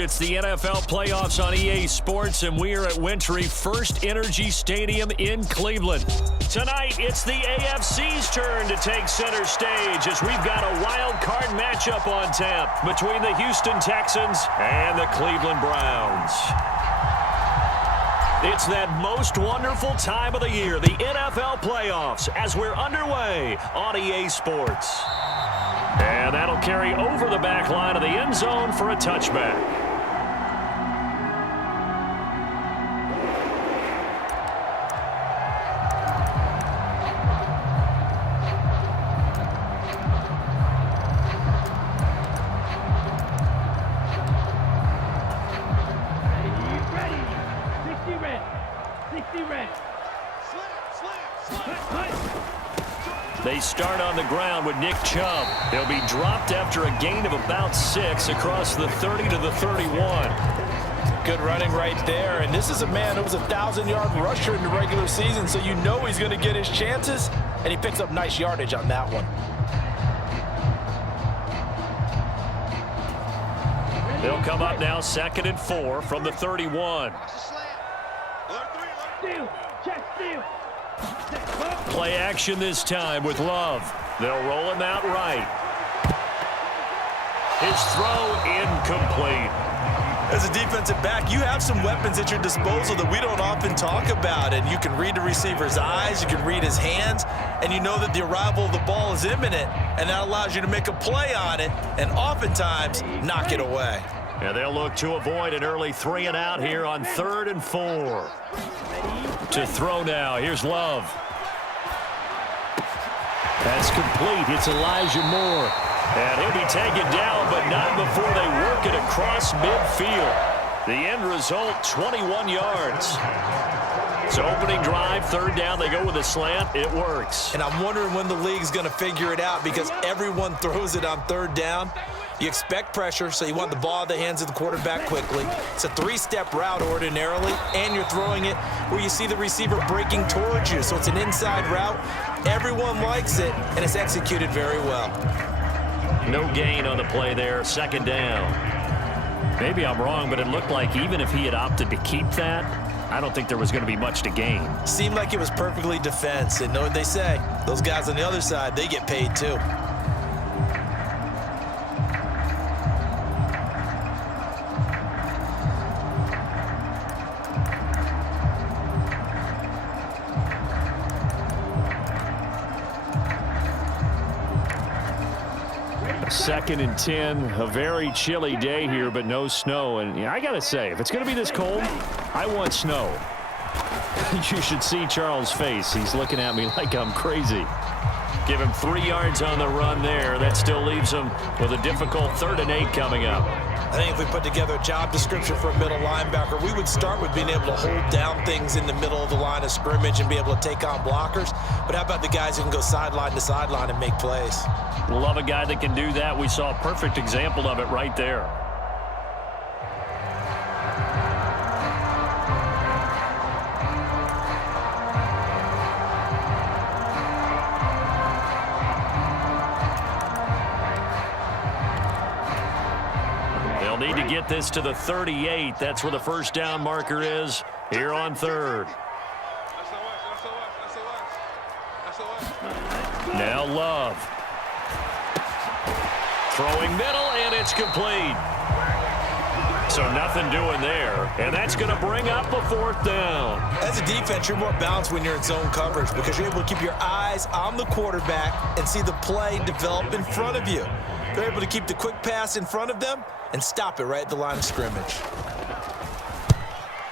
It's the NFL playoffs on EA Sports, and we are at Wintry First Energy Stadium in Cleveland. Tonight, it's the AFC's turn to take center stage as we've got a wild card matchup on tap between the Houston Texans and the Cleveland Browns. It's that most wonderful time of the year, the NFL playoffs, as we're underway on EA Sports. And that'll carry over the back line of the end zone for a touchback. They start on the ground with Nick Chubb. He'll be dropped after a gain of about 6 across the 30 to the 31. Good running right there. And this is a man who was a 1,000-yard rusher in the regular season, so you know he's going to get his chances. And he picks up nice yardage on that one. They'll come up now 2nd and 4 from the 31. Play action this time with Love. They'll roll him out right. His throw incomplete. As a defensive back, you have some weapons at your disposal that we don't often talk about. And you can read the receiver's eyes, you can read his hands, and you know that the arrival of the ball is imminent, and that allows you to make a play on it and oftentimes knock it away. And they'll look to avoid an early 3 and out here on 3rd and 4. To throw now. Here's Love. That's complete. It's Elijah Moore. And he'll be taken down, but not before they work it across midfield. The end result, 21 yards. So opening drive, 3rd down, they go with a slant. It works. And I'm wondering when the league's going to figure it out because everyone throws it on 3rd down. You expect pressure, so you want the ball in the hands of the quarterback quickly. It's a 3-step route ordinarily, and you're throwing it where you see the receiver breaking towards you. So it's an inside route. Everyone likes it, and it's executed very well. No gain on the play there, 2nd down. Maybe I'm wrong, but it looked like even if he had opted to keep that, I don't think there was going to be much to gain. Seemed like it was perfectly defense, and know what they say. Those guys on the other side, they get paid too. Second and 10, a very chilly day here, but no snow. And yeah, I got to say, if it's going to be this cold, I want snow. You should see Charles' face. He's looking at me like I'm crazy. Give him 3 yards on the run there. That still leaves him with a difficult 3rd and 8 coming up. I think if we put together a job description for a middle linebacker, we would start with being able to hold down things in the middle of the line of scrimmage and be able to take on blockers. But how about the guys who can go sideline to sideline and make plays? Love a guy that can do that. We saw a perfect example of it right there. They'll need to get this to the 38. That's where the 1st down marker is here on 3rd. Now Love. Throwing middle, and it's complete. So nothing doing there, and that's going to bring up a 4th down. As a defense, you're more balanced when you're in zone coverage because you're able to keep your eyes on the quarterback and see the play develop in front of you. They're able to keep the quick pass in front of them and stop it right at the line of scrimmage.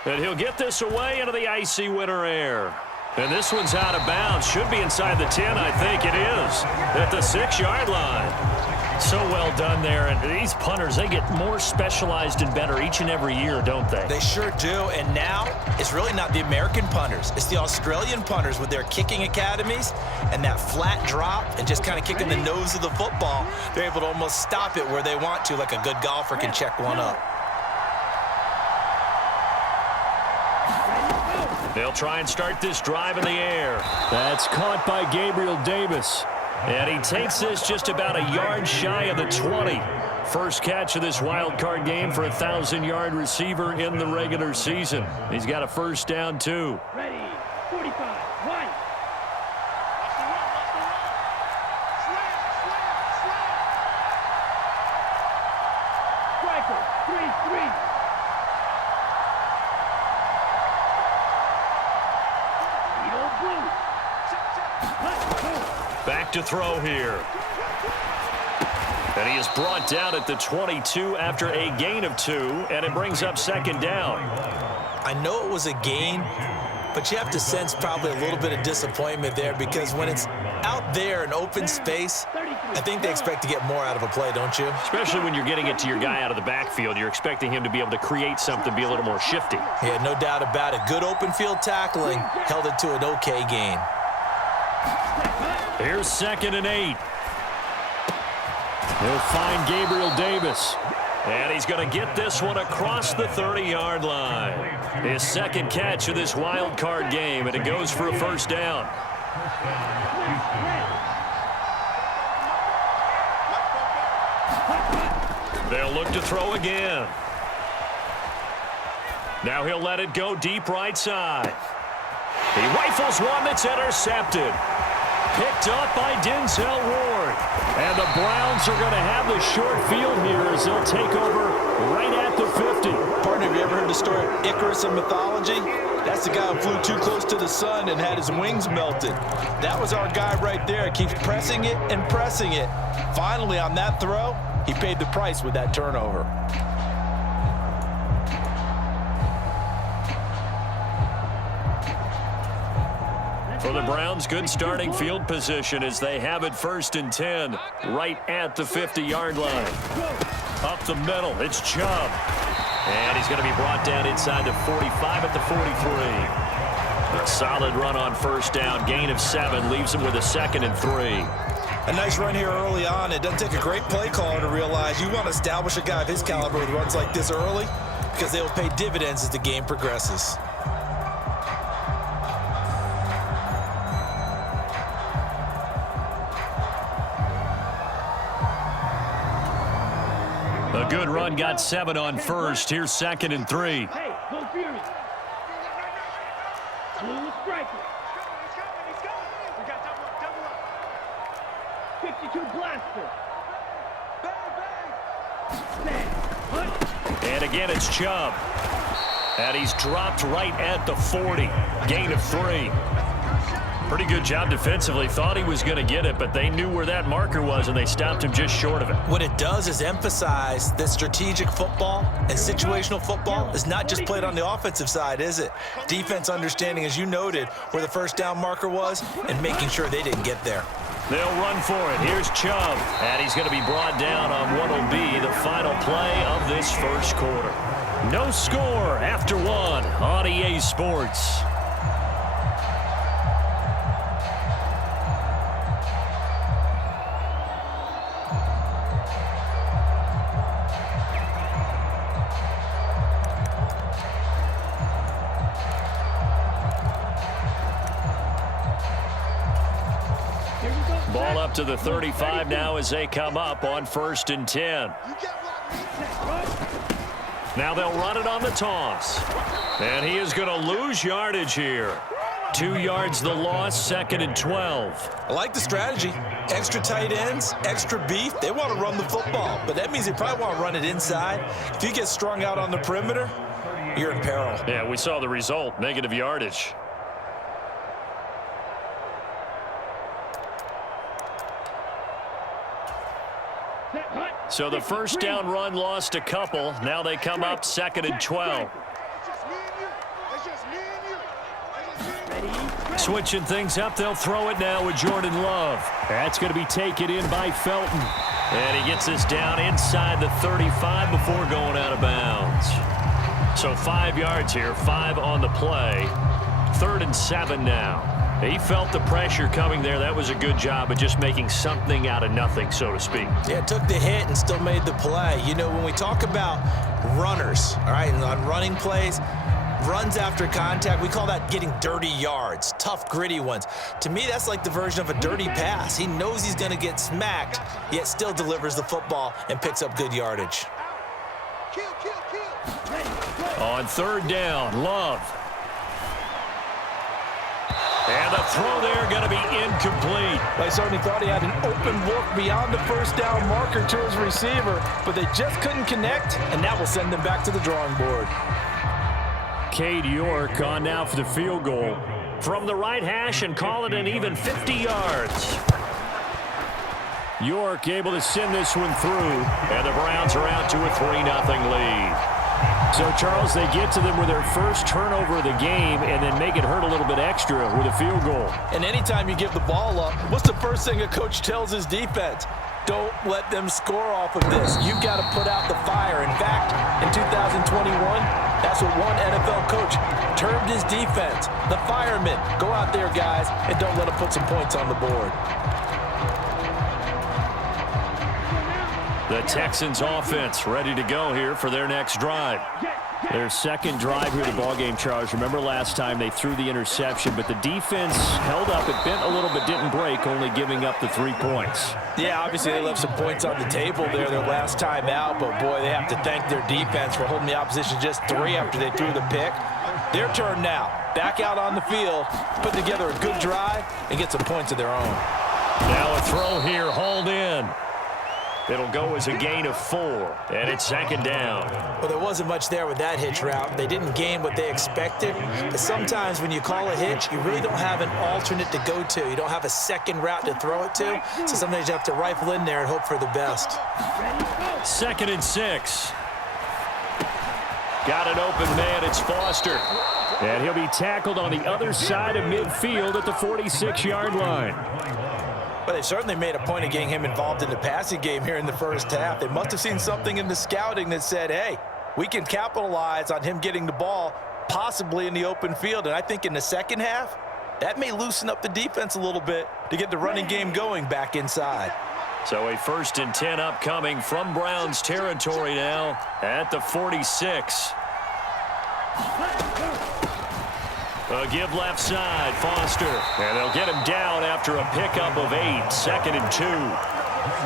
And he'll get this away into the icy winter air. And this one's out of bounds. Should be inside the 10, I think it is, at the 6-yard line. So well done there. And these punters, they get more specialized and better each and every year, don't they? They sure do. And now it's really not the American punters. It's the Australian punters with their kicking academies and that flat drop and just kind of kicking the nose of the football. They're able to almost stop it where they want to, like a good golfer can check one up. They'll try and start this drive in the air. That's caught by Gabriel Davis. And he takes this just about a yard shy of the 20. First catch of this wild card game for a 1,000-yard receiver in the regular season. He's got a first down, too. Ready, 45, right. Striker, 3-3. Back to throw here. And he is brought down at the 22 after a gain of 2, and it brings up second down. I know it was a gain, but you have to sense probably a little bit of disappointment there because when it's out there in open space, I think they expect to get more out of a play, don't you? Especially when you're getting it to your guy out of the backfield. You're expecting him to be able to create something, be a little more shifty. Yeah, no doubt about it. Good open field tackling, held it to an okay gain. Here's 2nd and 8. He'll find Gabriel Davis. And he's going to get this one across the 30-yard line. His second catch of this wild card game, and it goes for a first down. They'll look to throw again. Now he'll let it go deep right side. He rifles one that's intercepted. Picked up by Denzel Ward. And the Browns are going to have the short field here as they'll take over right at the 50. Partner, have you ever heard the story of Icarus in mythology? That's the guy who flew too close to the sun and had his wings melted. That was our guy right there. Keeps pressing it and pressing it. Finally, on that throw, he paid the price with that turnover. For the Browns, good starting field position as they have it 1st and 10 right at the 50-yard line. Up the middle, it's Chubb. And he's going to be brought down inside the 45 at the 43. A solid run on first down, gain of 7, leaves him with a 2nd and 3. A nice run here early on. It doesn't take a great play caller to realize you want to establish a guy of his caliber with runs like this early because they will pay dividends as the game progresses. A good run, got 7 on first. Here's 2nd and 3. Hey, no fury. Blue striker. He's going. We got double up. 52 blaster. Bang, bang. And again, it's Chubb. And he's dropped right at the 40. Gain of 3. Pretty good job defensively. Thought he was going to get it, but they knew where that marker was, and they stopped him just short of it. What it does is emphasize that strategic football and situational football is not just played on the offensive side, is it? Defense understanding, as you noted, where the first down marker was and making sure they didn't get there. They'll run for it. Here's Chubb, and he's going to be brought down on what will be the final play of this first quarter. No score after 1 on EA Sports. Ball up to the 35 now as they come up on 1st and 10. Now they'll run it on the toss. And he is going to lose yardage here. 2 yards the loss, 2nd and 12. I like the strategy. Extra tight ends, extra beef. They want to run the football, but that means they probably want to run it inside. If you get strung out on the perimeter, you're in peril. Yeah, we saw the result, negative yardage. So the first down run lost a couple. Now they come up 2nd and 12. Switching things up, they'll throw it now with Jordan Love. That's going to be taken in by Felton. And he gets this down inside the 35 before going out of bounds. So 5 yards here, 5 on the play. 3rd and 7 now. He felt the pressure coming there. That was a good job of just making something out of nothing, so to speak. Yeah, took the hit and still made the play. You know, when we talk about runners, all right, and on running plays, runs after contact. We call that getting dirty yards, tough, gritty ones. To me, that's like the version of a dirty pass. He knows he's going to get smacked, yet still delivers the football and picks up good yardage. On third down, Love. And the throw there going to be incomplete. They certainly thought he had an open look beyond the first down marker to his receiver, but they just couldn't connect, and that will send them back to the drawing board. Cade York on now for the field goal from the right hash and call it an even 50 yards. York able to send this one through, and the Browns are out to a 3-0 lead. So, Charles, they get to them with their first turnover of the game and then make it hurt a little bit extra with a field goal. And anytime you give the ball up, what's the first thing a coach tells his defense? Don't let them score off of this. You've got to put out the fire. In fact, in 2021, that's what one NFL coach termed his defense. The firemen. Go out there, guys, and don't let them put some points on the board. The Texans offense ready to go here for their next drive. Their second drive here of the ballgame, Charles. Remember last time they threw the interception, but the defense held up. It bent a little bit, didn't break, only giving up the 3 points. Yeah, obviously they left some points on the table there their last time out, but boy, they have to thank their defense for holding the opposition just 3 after they threw the pick. Their turn now. Back out on the field, put together a good drive, and get some points of their own. Now a throw here, hauled in. It'll go as a gain of 4, and it's second down. Well, there wasn't much there with that hitch route. They didn't gain what they expected. But sometimes when you call a hitch, you really don't have an alternate to go to. You don't have a second route to throw it to. So sometimes you have to rifle in there and hope for the best. 2nd and 6. Got an open man. It's Foster. And he'll be tackled on the other side of midfield at the 46-yard line. But they certainly made a point of getting him involved in the passing game here in the first half. They must have seen something in the scouting that said, hey, we can capitalize on him getting the ball possibly in the open field. And I think in the second half, that may loosen up the defense a little bit to get the running game going back inside. So a 1st and 10 upcoming from Browns territory now at the 46. A give left side, Foster. And they'll get him down after a pickup of 8, 2nd and 2.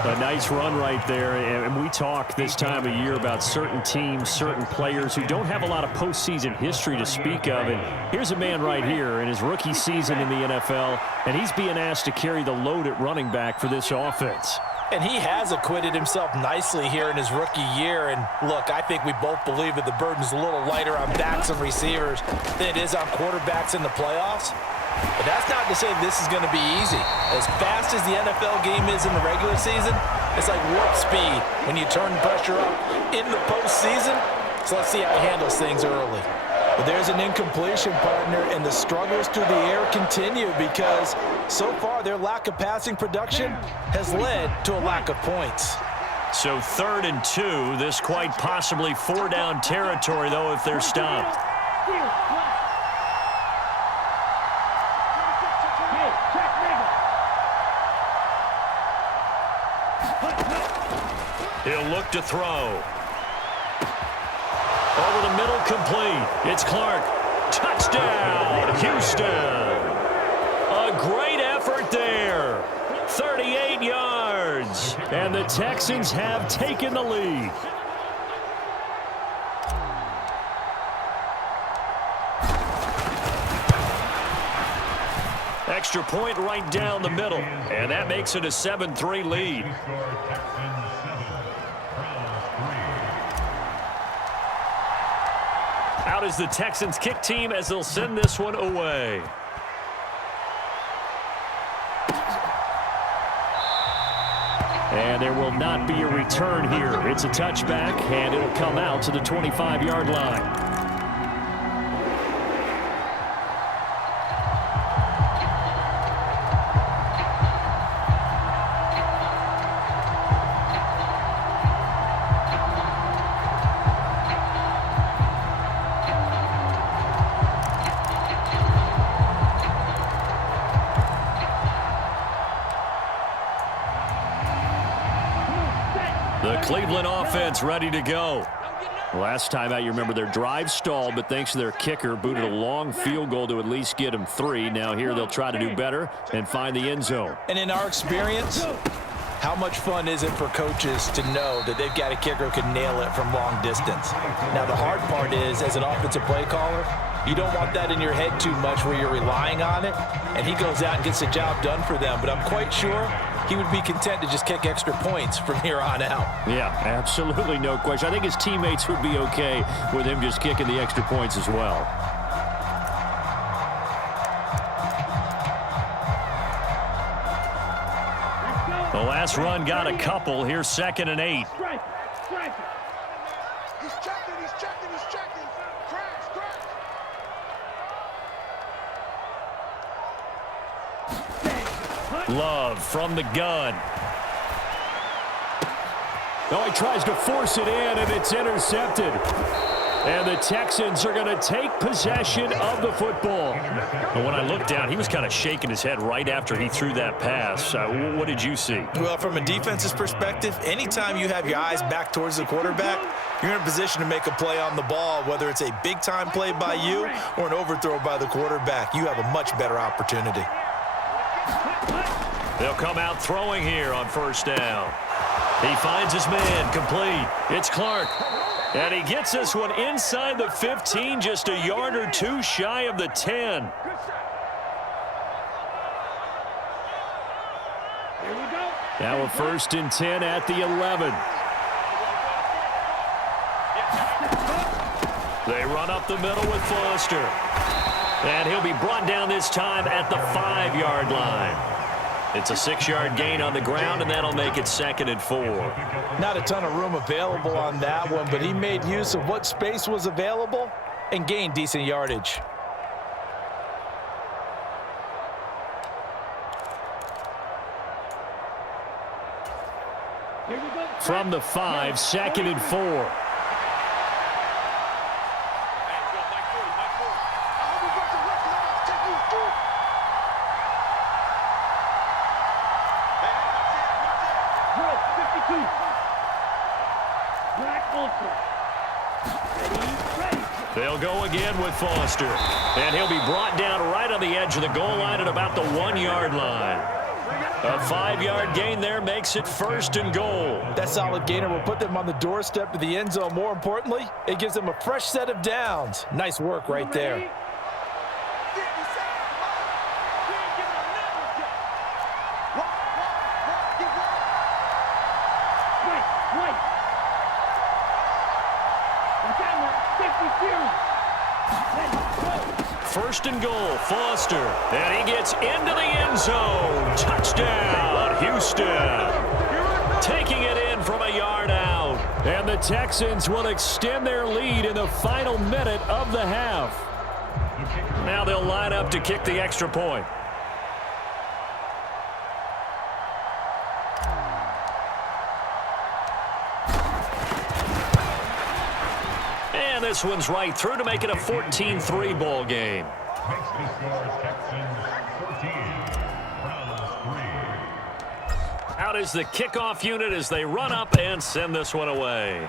A nice run right there. And we talk this time of year about certain teams, certain players who don't have a lot of postseason history to speak of. And here's a man right here in his rookie season in the NFL, and he's being asked to carry the load at running back for this offense. And he has acquitted himself nicely here in his rookie year. And look, I think we both believe that the burden's a little lighter on backs and receivers than it is on quarterbacks in the playoffs. But that's not to say this is going to be easy. As fast as the NFL game is in the regular season, it's like warp speed when you turn pressure up in the postseason. So let's see how he handles things early. But there's an incompletion, partner, and the struggles through the air continue because so far their lack of passing production has led to a lack of points. So 3rd and 2, this quite possibly 4-down territory, though, if they're stopped. He'll look to throw. Over the middle, complete. It's Clark. Touchdown, Houston. A great effort there. 38 yards. And the Texans have taken the lead. Extra point right down the middle. And that makes it a 7-3 lead. Out is the Texans kick team as they'll send this one away. And there will not be a return here. It's a touchback, and it'll come out to the 25-yard line. The Cleveland offense ready to go. Last time out, you remember their drive stalled, but thanks to their kicker, booted a long field goal to at least get them 3. Now here they'll try to do better and find the end zone. And in our experience, how much fun is it for coaches to know that they've got a kicker who can nail it from long distance? Now, the hard part is, as an offensive play caller, you don't want that in your head too much where you're relying on it, and he goes out and gets the job done for them. But I'm quite sure he would be content to just kick extra points from here on out. Yeah, absolutely no question. I think his teammates would be okay with him just kicking the extra points as well. The last run got a couple. Here's 2nd and 8. Strike it. He's checking. Crash. Love from the gun. Oh, he tries to force it in, and it's intercepted. And the Texans are going to take possession of the football. And when I looked down, he was kind of shaking his head right after he threw that pass. What did you see? Well, from a defense's perspective, anytime you have your eyes back towards the quarterback, you're in a position to make a play on the ball, whether it's a big-time play by you or an overthrow by the quarterback. You have a much better opportunity. They'll come out throwing here on 1st down. He finds his man, complete. It's Clark. And he gets this one inside the 15, just a yard or 2 shy of the 10. Now a 1st and 10 at the 11. They run up the middle with Foster. And he'll be brought down this time at the 5-yard line. It's a 6-yard gain on the ground, and that'll make it 2nd and 4. Not a ton of room available on that one, but he made use of what space was available and gained decent yardage. From the 5, 2nd and 4. They'll go again with Foster. And he'll be brought down right on the edge of the goal line at about the 1-yard line. A 5-yard gain there makes it 1st and goal. That solid gainer will put them on the doorstep of the end zone. More importantly, it gives them a fresh set of downs. Nice work right there. First and goal, Foster. And he gets into the end zone. Touchdown, Houston. Taking it in from a yard out. And the Texans will extend their lead in the final minute of the half. Now they'll line up to kick the extra point. And this one's right through to make it a 14-3 ball game. Out is the kickoff unit as they run up and send this one away.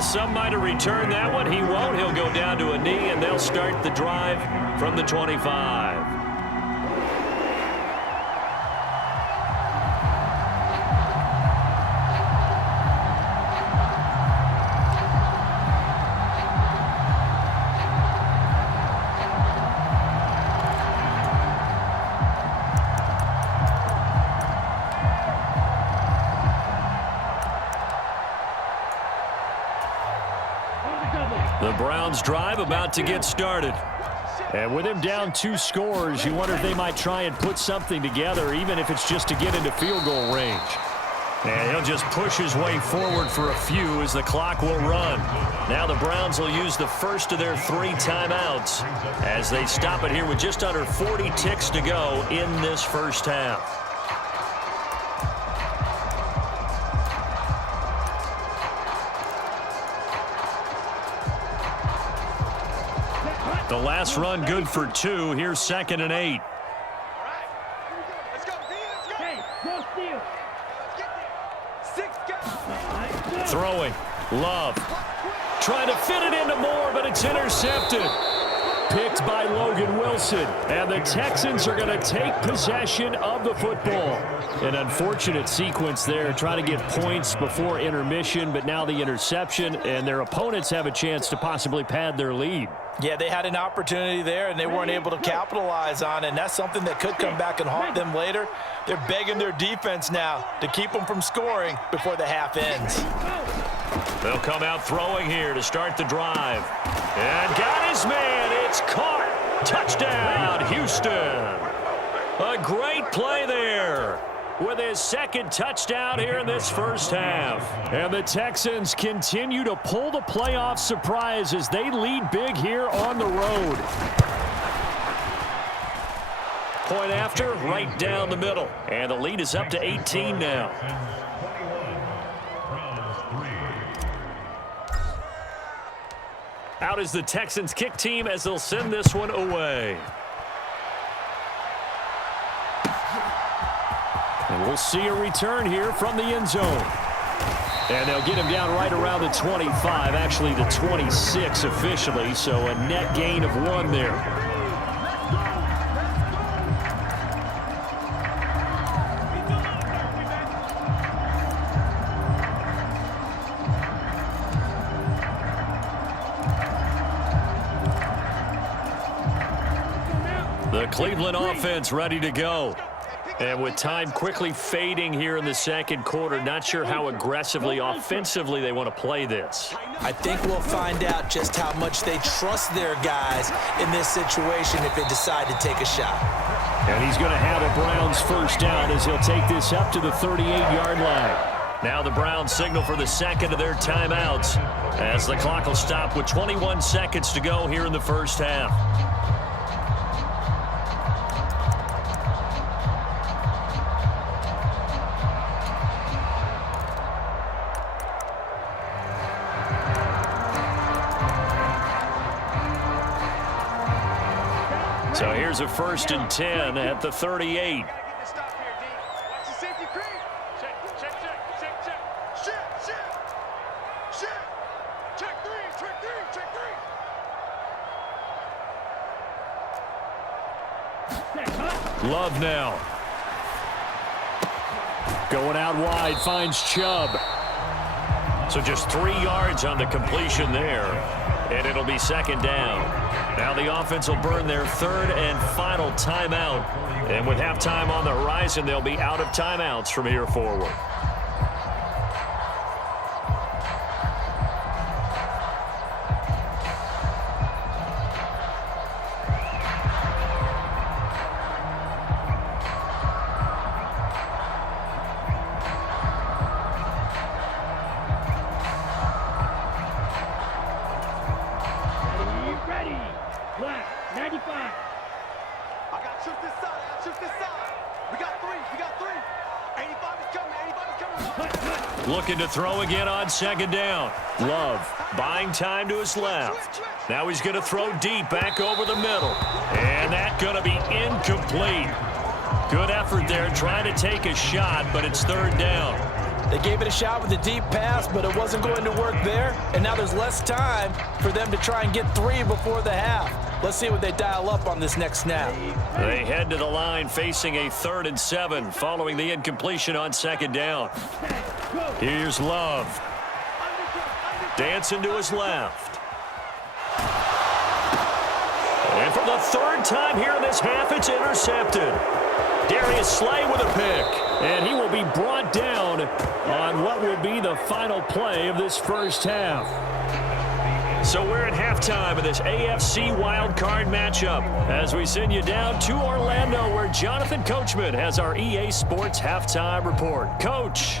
Some might have returned that one. He won't. He'll go down to a knee, and they'll start the drive from the 25. The Browns drive about to get started. And with him down 2 scores, you wonder if they might try and put something together, even if it's just to get into field goal range. And he'll just push his way forward for a few as the clock will run. Now the Browns will use the first of their 3 timeouts as they stop it here with just under 40 ticks to go in this first half. The last run good for 2. Here's 2nd and 8. Let's go. Hey, no steal. Let's get there. Throwing. Love. Trying to fit it into Moore, but it's intercepted. Picked by Logan Wilson. And the Texans are going to take possession of the football. An unfortunate sequence there, trying to get points before intermission, but now the interception, and their opponents have a chance to possibly pad their lead. Yeah, they had an opportunity there, and they weren't able to capitalize on it, and that's something that could come back and haunt them later. They're begging their defense now to keep them from scoring before the half ends. They'll come out throwing here to start the drive. And got his man. It's caught. Touchdown, Houston. A great play there with his second touchdown here in this first half. And the Texans continue to pull the playoff surprise as they lead big here on the road. Point after, right down the middle. And the lead is up to 18 now. Out is the Texans kick team as they'll send this one away. And we'll see a return here from the end zone. And they'll get him down right around the 25, actually the 26 officially, so a net gain of 1 there. The Cleveland offense ready to go. And with time quickly fading here in the second quarter, not sure how aggressively, offensively they want to play this. I think we'll find out just how much they trust their guys in this situation if they decide to take a shot. And he's going to have a Browns first down as he'll take this up to the 38-yard line. Now the Browns signal for the second of their timeouts as the clock will stop with 21 seconds to go here in the first half. So here's a 1st and 10 at the 38. Love now. Going out wide, finds Chubb. So just 3 yards on the completion there, and it'll be second down. Now the offense will burn their 3rd and final timeout. And with halftime on the horizon, they'll be out of timeouts from here forward. Looking to throw again on second down. Love buying time to his left. Now he's going to throw deep back over the middle. And that's going to be incomplete. Good effort there trying to take a shot, but it's 3rd down. They gave it a shot with a deep pass, but it wasn't going to work there. And now there's less time for them to try and get 3 before the half. Let's see what they dial up on this next snap. They head to the line facing a 3rd and 7 following the incompletion on second down. Here's Love. Dancing to his left. And for the 3rd time here in this half, it's intercepted. Darius Slay with a pick. And he will be brought down on what will be the final play of this first half. So we're at halftime of this AFC Wildcard matchup as we send you down to Orlando where Jonathan Coachman has our EA Sports Halftime Report. Coach.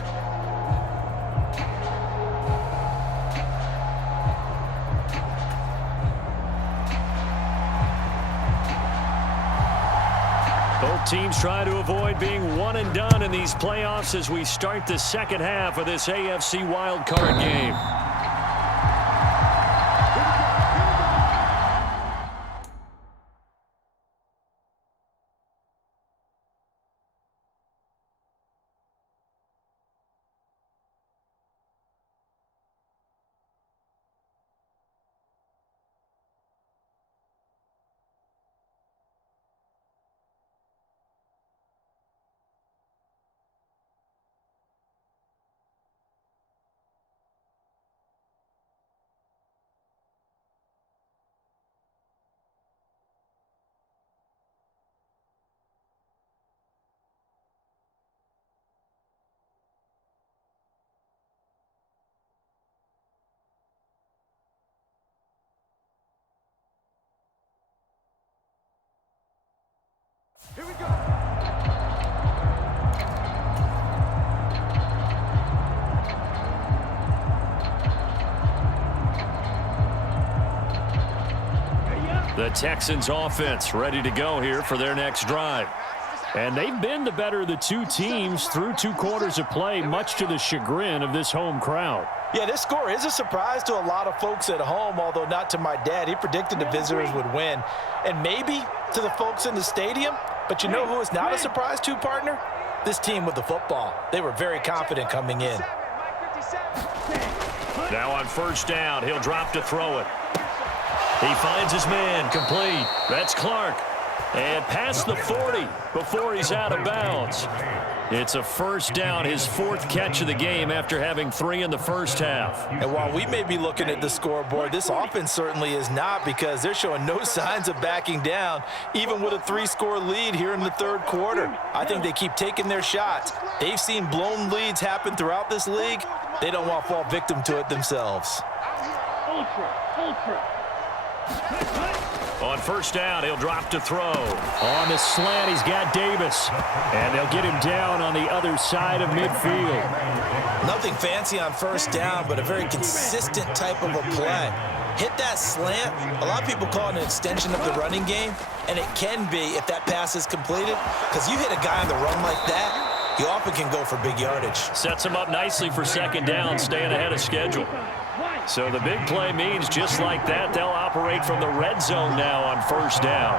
Both teams try to avoid being one and done in these playoffs as we start the second half of this AFC Wildcard game. Texans offense ready to go here for their next drive. And they've been the better of the two teams through 2 quarters of play, much to the chagrin of this home crowd. Yeah, this score is a surprise to a lot of folks at home, although not to my dad. He predicted the visitors would win. And maybe to the folks in the stadium. But you know who is not a surprise to, partner? This team with the football. They were very confident coming in. Now on first down, he'll drop to throw it. He finds his man, complete. That's Clark. And past the 40 before he's out of bounds. It's a first down, his 4th catch of the game after having 3 in the first half. And while we may be looking at the scoreboard, this offense certainly is not, because they're showing no signs of backing down, even with a 3-score lead here in the 3rd quarter. I think they keep taking their shots. They've seen blown leads happen throughout this league. They don't want to fall victim to it themselves. On first down, he'll drop to throw. On the slant, he's got Davis. And they'll get him down on the other side of midfield. Nothing fancy on first down, but a very consistent type of a play. Hit that slant. A lot of people call it an extension of the running game, and it can be if that pass is completed, because you hit a guy on the run like that, you often can go for big yardage. Sets him up nicely for second down, staying ahead of schedule. So the big play means just like that, they'll operate from the red zone now on first down.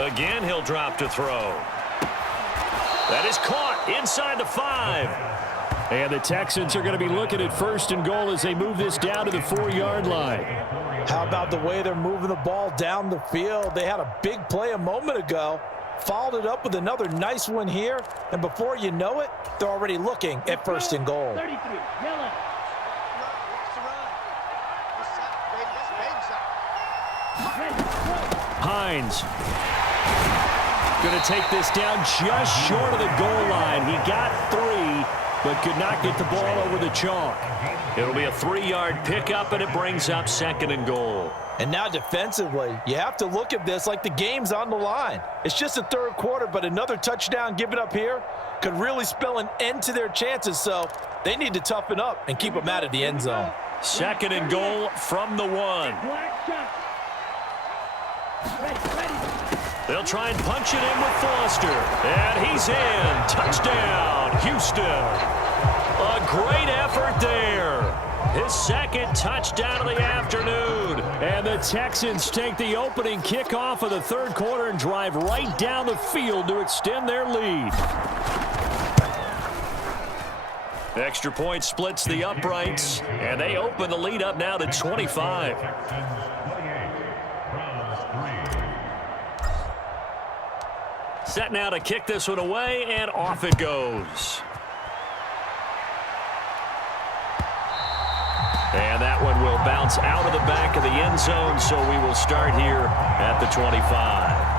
Again, he'll drop to throw. That is caught inside the 5. And the Texans are going to be looking at first and goal as they move this down to the 4-yard line. How about the way they're moving the ball down the field? They had a big play a moment ago, followed it up with another nice one here, and before you know it, they're already looking at first and goal. 33, yellow. Hines going to take this down just short of the goal line. He got 3, but could not get the ball over the chalk. It'll be a 3-yard pickup, and it brings up second and goal. And now defensively, you have to look at this like the game's on the line. It's just the 3rd quarter, but another touchdown given up here could really spell an end to their chances, so they need to toughen up and keep them out of the end zone. Second and goal from the 1. They'll try and punch it in with Foster. And he's in. Touchdown, Houston. A great effort there. His 2nd touchdown of the afternoon. And the Texans take the opening kickoff of the 3rd quarter and drive right down the field to extend their lead. Extra point splits the uprights, and they open the lead up now to 25. Set now to kick this one away, and off it goes. And that one will bounce out of the back of the end zone, so we will start here at the 25.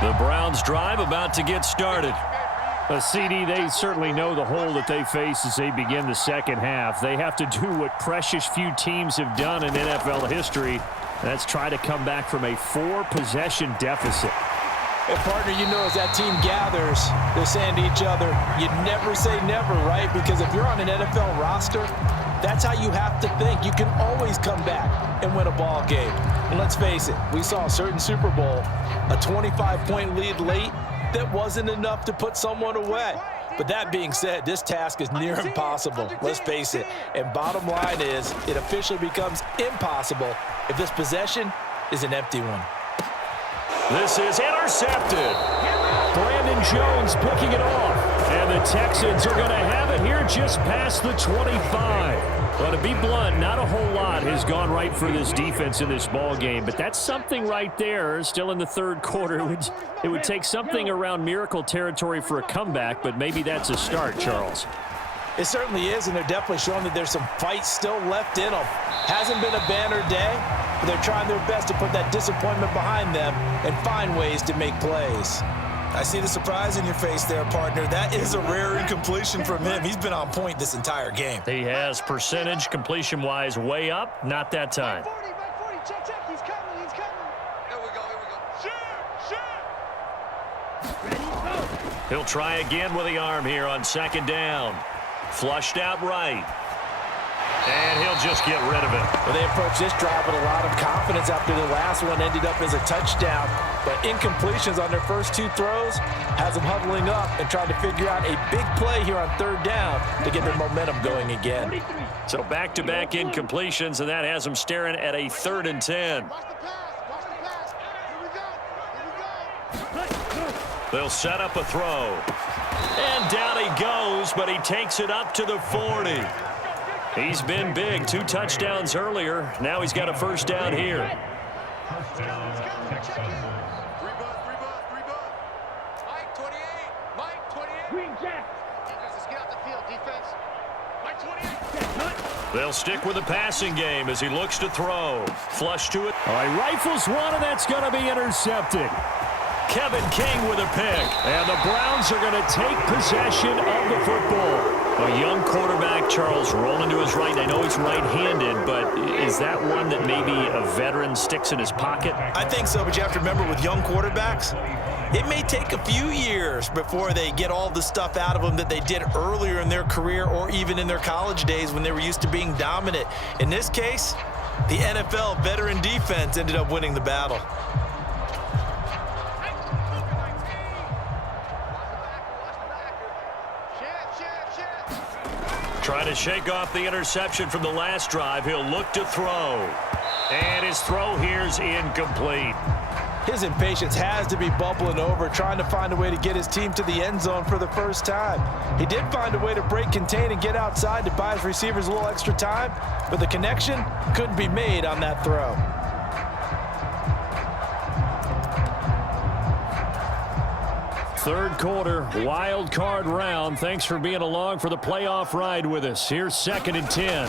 The Browns drive about to get started. CD, they certainly know the hole that they face as they begin the second half. They have to do what precious few teams have done in NFL history. That's try to come back from a 4-possession deficit. And partner, you know, as that team gathers, they're saying to each other, you never say never, right? Because if you're on an NFL roster, that's how you have to think. You can always come back and win a ball game. And let's face it, we saw a certain Super Bowl, a 25-point lead late, that wasn't enough to put someone away. But that being said, this task is near impossible. Let's face it. And bottom line is, it officially becomes impossible if this possession is an empty one. This is intercepted. Brandon Jones picking it off. And the Texans are going to have it here just past the 25. Well, to be blunt, not a whole lot has gone right for this defense in this ball game, but that's something right there. Still in the 3rd quarter. It would take something around miracle territory for a comeback, but maybe that's a start, Charles. It certainly is, and they're definitely showing that there's some fight still left in them. Hasn't been a banner day, but they're trying their best to put that disappointment behind them and find ways to make plays. I see the surprise in your face there, partner. That is a rare incompletion from him. He's been on point this entire game. He has percentage completion-wise way up. Not that time. 40, check, he's coming, Here we go. Shoot! Ready, go! He'll try again with the arm here on second down. Flushed out right. And he'll just get rid of it. Well, they approached this drive with a lot of confidence after the last one ended up as a touchdown. But incompletions on their first two throws has them huddling up and trying to figure out a big play here on third down to get their momentum going again. So back-to-back incompletions, and that has them staring at a 3rd and 10. Watch the pass. Here we go. They'll set up a throw. And down he goes, but he takes it up to the 40. He's been big. 2 touchdowns earlier. Now he's got a first down here. Mike 28. Green Jack. Defense, get out the field, defense. Mike 28. They'll stick with the passing game as he looks to throw. Flush to it. All right, rifles one, and that's going to be intercepted. Kevin King with a pick. And the Browns are going to take possession of the football. A young quarterback, Charles, rolling to his right. I know he's right-handed, but is that one that maybe a veteran sticks in his pocket? I think so, but you have to remember with young quarterbacks, it may take a few years before they get all the stuff out of them that they did earlier in their career or even in their college days when they were used to being dominant. In this case, the NFL veteran defense ended up winning the battle. Trying to shake off the interception from the last drive. He'll look to throw. And his throw here's incomplete. His impatience has to be bubbling over, trying to find a way to get his team to the end zone for the first time. He did find a way to break contain and get outside to buy his receivers a little extra time, but the connection couldn't be made on that throw. Third quarter, wild card round. Thanks for being along for the playoff ride with us. Here's 2nd and 10.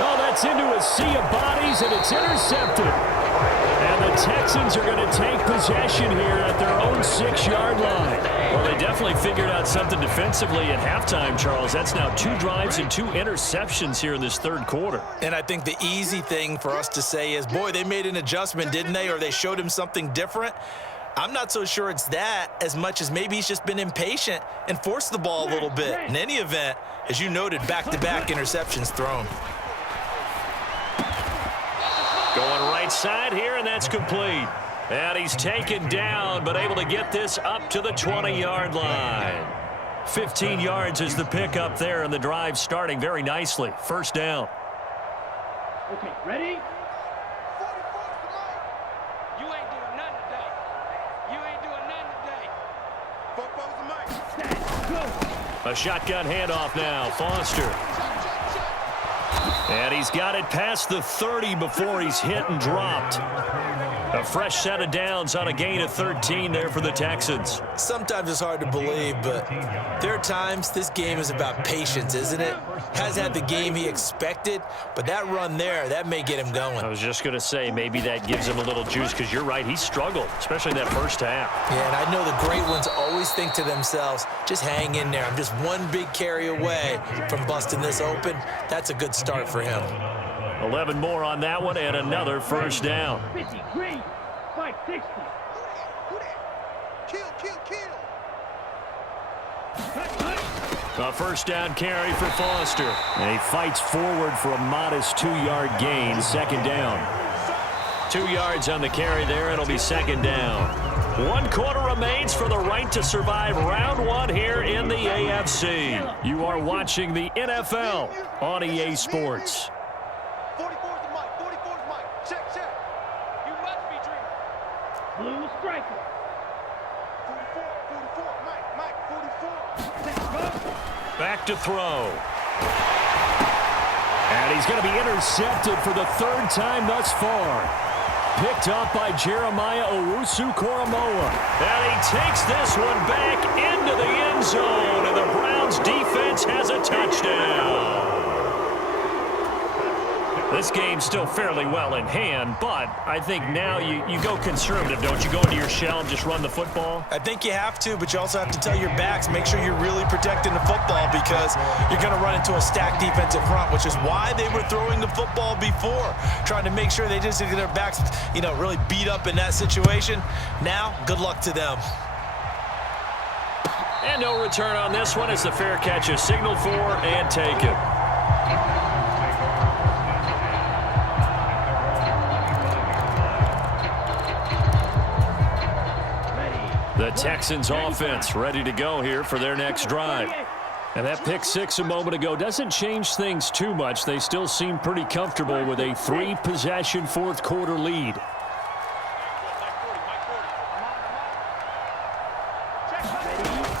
Oh, that's into a sea of bodies, and it's intercepted. And the Texans are going to take possession here at their own 6-yard line. Well, they definitely figured out something defensively at halftime, Charles. That's now 2 drives and 2 interceptions here in this third quarter. And I think the easy thing for us to say is, boy, they made an adjustment, didn't they? Or they showed him something different. I'm not so sure it's that as much as maybe he's just been impatient and forced the ball a little bit. In any event, as you noted, back-to-back interceptions thrown. Going right side here, and that's complete. And he's taken down, but able to get this up to the 20-yard line. 15 yards is the pickup there, and the drive starting very nicely. First down. Okay, ready? You ain't doing nothing today. You ain't doing nothing today. A shotgun handoff now. Foster. And he's got it past the 30 before he's hit and dropped. A fresh set of downs on a gain of 13 there for the Texans. Sometimes it's hard to believe, but there are times this game is about patience, isn't it? Has had the game he expected, but that run there, that may get him going. I was just going to say maybe that gives him a little juice because you're right, he struggled, especially that first half. Yeah, and I know the great ones always think to themselves, just hang in there. I'm just one big carry away from busting this open. That's a good start for him. 11 more on that one and another first down. 50, green, 560. A first down carry for Foster. And he fights forward for a modest 2-yard gain. Second down. 2 yards on the carry there. It'll be second down. 1 quarter remains for the right to survive round 1 here in the AFC. You are watching the NFL on EA Sports. 44's the mic, 44's the mic. Check. You must be dreaming. Blue striker. 44, Mike, 44. Back to throw. And he's going to be intercepted for the 3rd time thus far. Picked up by Jeremiah Owusu-Koramoah. And he takes this one back into the end zone. And the Browns defense has a touchdown. This game's still fairly well in hand, but I think now you go conservative, don't you? Go into your shell and just run the football? I think you have to, but you also have to tell your backs, make sure you're really protecting the football because you're going to run into a stacked defensive front, which is why they were throwing the football before, trying to make sure they just get their backs, really beat up in that situation. Now, good luck to them. And no return on this one as the fair catch is signaled for and taken. The Texans offense ready to go here for their next drive. And that pick six a moment ago doesn't change things too much. They still seem pretty comfortable with a 3-possession fourth quarter lead.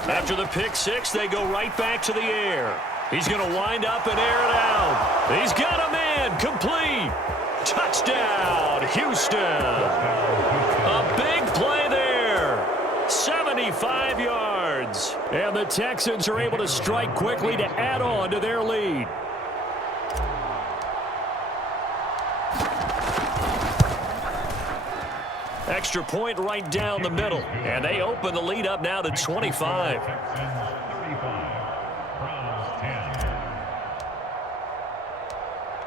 After the pick six, they go right back to the air. He's going to wind up and air it out. He's got a man complete. Touchdown, Houston. A big play there. 75 yards. And the Texans are able to strike quickly to add on to their lead. Extra point right down the middle. And they open the lead up now to 25.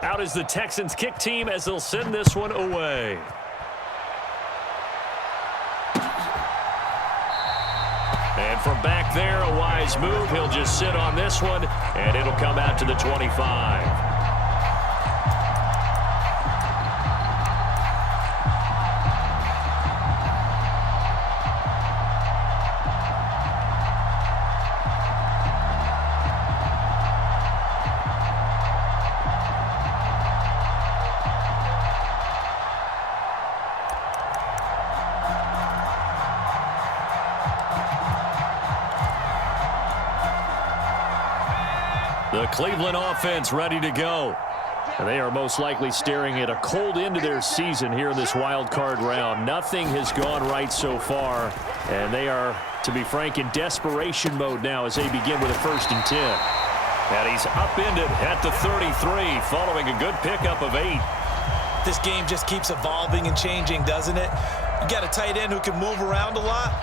Out is the Texans kick team as they'll send this one away. And from back there, a wise move. He'll just sit on this one, and it'll come out to the 25. The Cleveland offense ready to go. And they are most likely staring at a cold end to their season here in this wild card round. Nothing has gone right so far, and they are, to be frank, in desperation mode now as they begin with a 1st and 10. And he's upended at the 33 following a good pickup of 8. This game just keeps evolving and changing, doesn't it? You got a tight end who can move around a lot.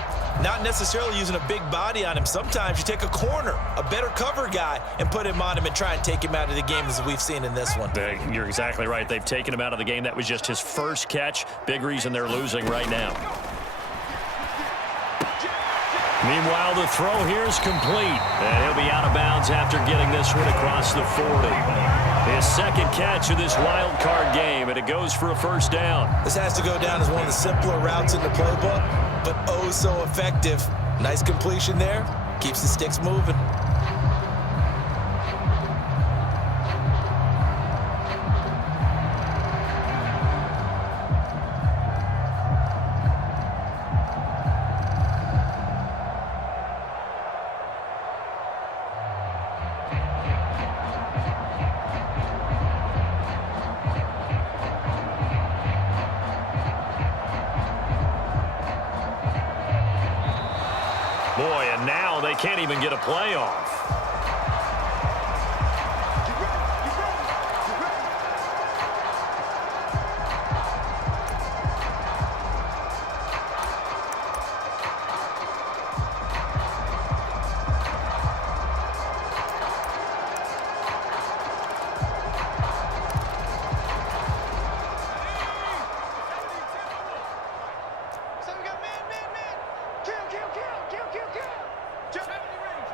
Not necessarily using a big body on him. Sometimes you take a corner, a better cover guy, and put him on him and try and take him out of the game as we've seen in this one. You're exactly right. They've taken him out of the game. That was just his first catch. Big reason they're losing right now. Meanwhile, the throw here is complete. And he'll be out of bounds after getting this one across the 40. His second catch of this wild card game, and it goes for a 1st down. This has to go down as one of the simpler routes in the playbook, but oh so effective. Nice completion there. Keeps the sticks moving. Boy, and now they can't even get a playoff. So we got man. Kill. 70 Ranger.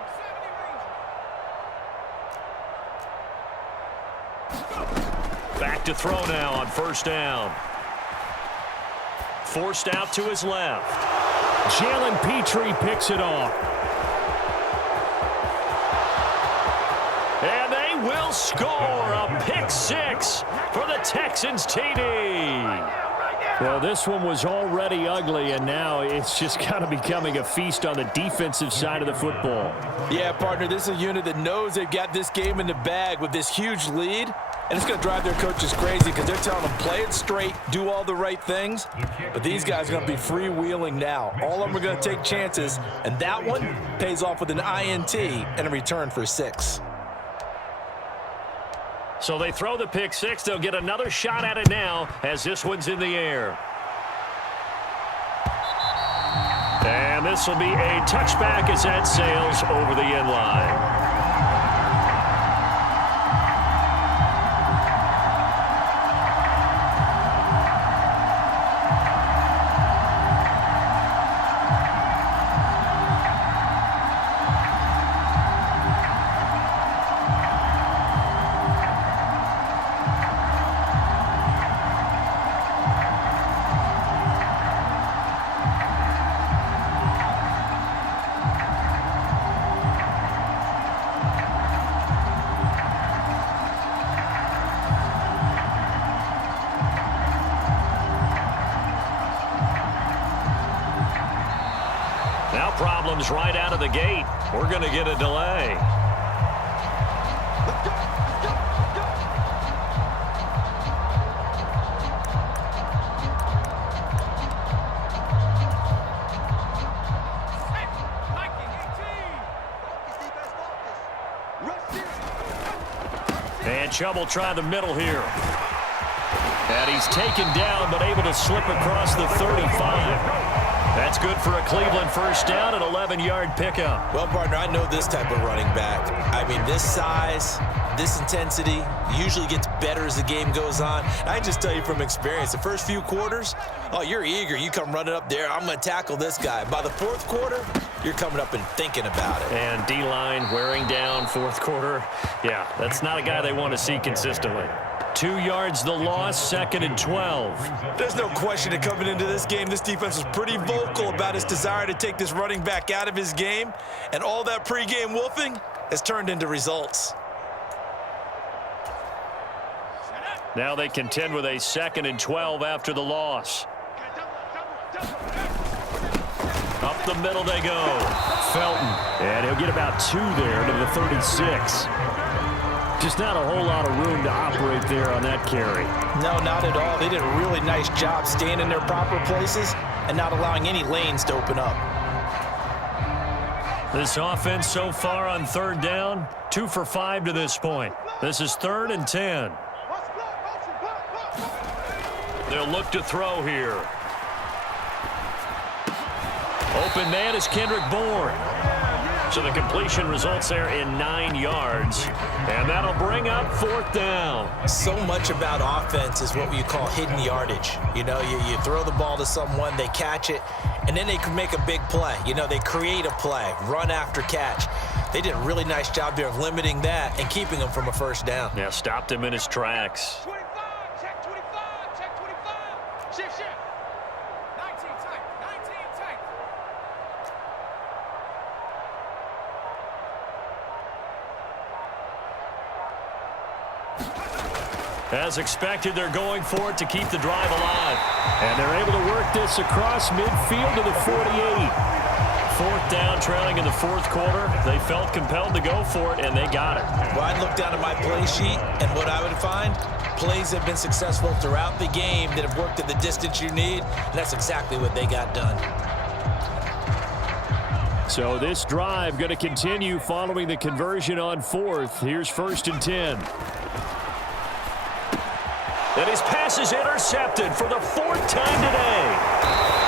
Back to throw now on 1st down. Forced out to his left. Jalen Petrie picks it off. And they will score a pick six for the Texans TD. Well, this one was already ugly, and now it's just kind of becoming a feast on the defensive side of the football. Yeah, partner, this is a unit that knows they've got this game in the bag with this huge lead, and it's going to drive their coaches crazy because they're telling them play it straight, do all the right things, but these guys are going to be freewheeling now. All of them are going to take chances, and that one pays off with an INT and a return for 6. So they throw the pick six. They'll get another shot at it now as this one's in the air. And this will be a touchback as that sails over the end line. Now problems right out of the gate. We're going to get a delay. And Chubb will try the middle here. And he's taken down, but able to slip across the 35. That's good for a Cleveland first down, an 11-yard pickup. Well, partner, I know this type of running back. I mean, this size, this intensity usually gets better as the game goes on. I just tell you from experience, the first few quarters, oh, you're eager. You come running up there, I'm going to tackle this guy. By the fourth quarter, you're coming up and thinking about it. And D-line wearing down fourth quarter. Yeah, that's not a guy they want to see consistently. 2 yards the loss, 2nd and 12. There's no question that coming into this game, this defense was pretty vocal about his desire to take this running back out of his game. And all that pregame wolfing has turned into results. Now they contend with a 2nd and 12 after the loss. Up the middle they go. Felton. And he'll get about 2 there to the 36. Just not a whole lot of room to operate there on that carry. No, not at all. They did a really nice job staying in their proper places and not allowing any lanes to open up. This offense so far on 3rd down, 2 for 5 to this point. This is 3rd and 10. They'll look to throw here. Open man is Kendrick Bourne. So the completion results there in 9 yards. And that'll bring up 4th down. So much about offense is what you call hidden yardage. You know, you throw the ball to someone, they catch it, and then they can make a big play. You know, they create a play, run after catch. They did a really nice job there of limiting that and keeping him from a first down. Yeah, stopped him in his tracks. 25, check 25, check 25. Shift. 19 tight, 19 tight. As expected, they're going for it to keep the drive alive. And they're able to work this across midfield to the 48. 4th down, trailing in the 4th quarter. They felt compelled to go for it, and they got it. Well, I'd look down at my play sheet, and what I would find, plays have been successful throughout the game that have worked at the distance you need, and that's exactly what they got done. So this drive going to continue following the conversion on 4th. Here's 1st and 10. And his pass is intercepted for the 4th time today.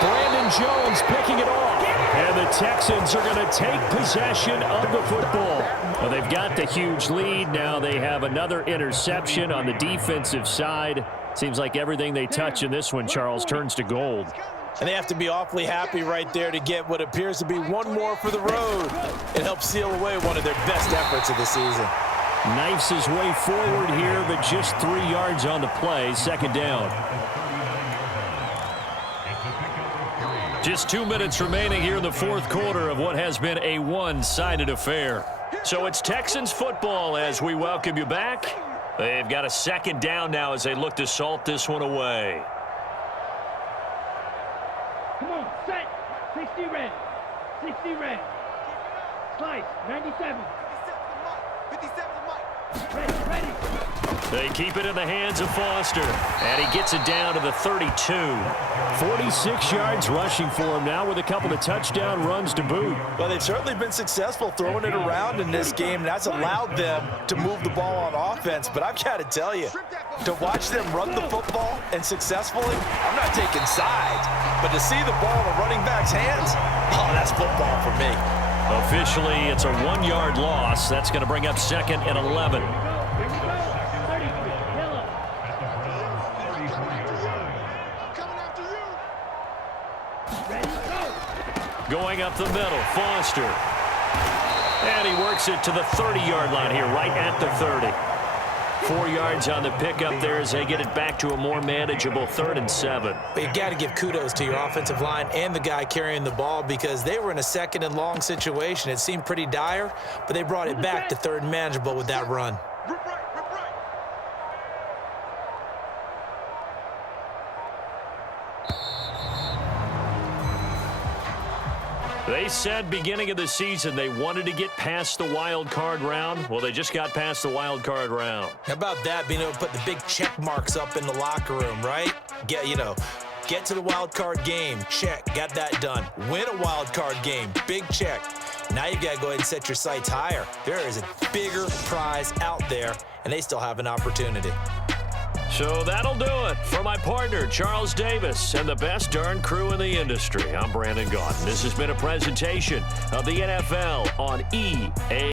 Brandon Jones picking it off. And the Texans are going to take possession of the football. Well, they've got the huge lead. Now they have another interception on the defensive side. Seems like everything they touch in this one, Charles, turns to gold. And they have to be awfully happy right there to get what appears to be one more for the road and help seal away one of their best efforts of the season. Knifes his way forward here, but just 3 yards on the play. 2nd down. Just 2 minutes remaining here in the 4th quarter of what has been a one-sided affair. So it's Texans football as we welcome you back. They've got a 2nd down now as they look to salt this one away. Come on, set. 60 red. 60 red. Slice, 97. 57 to Mike. Ready. They keep it in the hands of Foster. And he gets it down to the 32. 46 yards rushing for him now with a couple of touchdown runs to boot. Well, they've certainly been successful throwing it around in this game. That's allowed them to move the ball on offense. But I've got to tell you, to watch them run the football and successfully, I'm not taking sides. But to see the ball in a running back's hands, oh, that's football for me. Officially, it's a 1-yard loss. That's going to bring up 2nd and 11. Going up the middle, Foster. And he works it to the 30-yard line here, right at the 30. 4 yards on the pickup there as they get it back to a more manageable 3rd and 7. But you got to give kudos to your offensive line and the guy carrying the ball because they were in a 2nd and long situation. It seemed pretty dire, but they brought it back to 3rd and manageable with that run. They said beginning of the season they wanted to get past the wild card round. Well, they just got past the wild card round. How about that, being able to put the big check marks up in the locker room, right? Get to the wild card game, check, got that done. Win a wild card game, big check. Now you've got to go ahead and set your sights higher. There is a bigger prize out there, and they still have an opportunity. So that'll do it for my partner, Charles Davis, and the best darn crew in the industry. I'm Brandon Gaudin. This has been a presentation of the NFL on EA.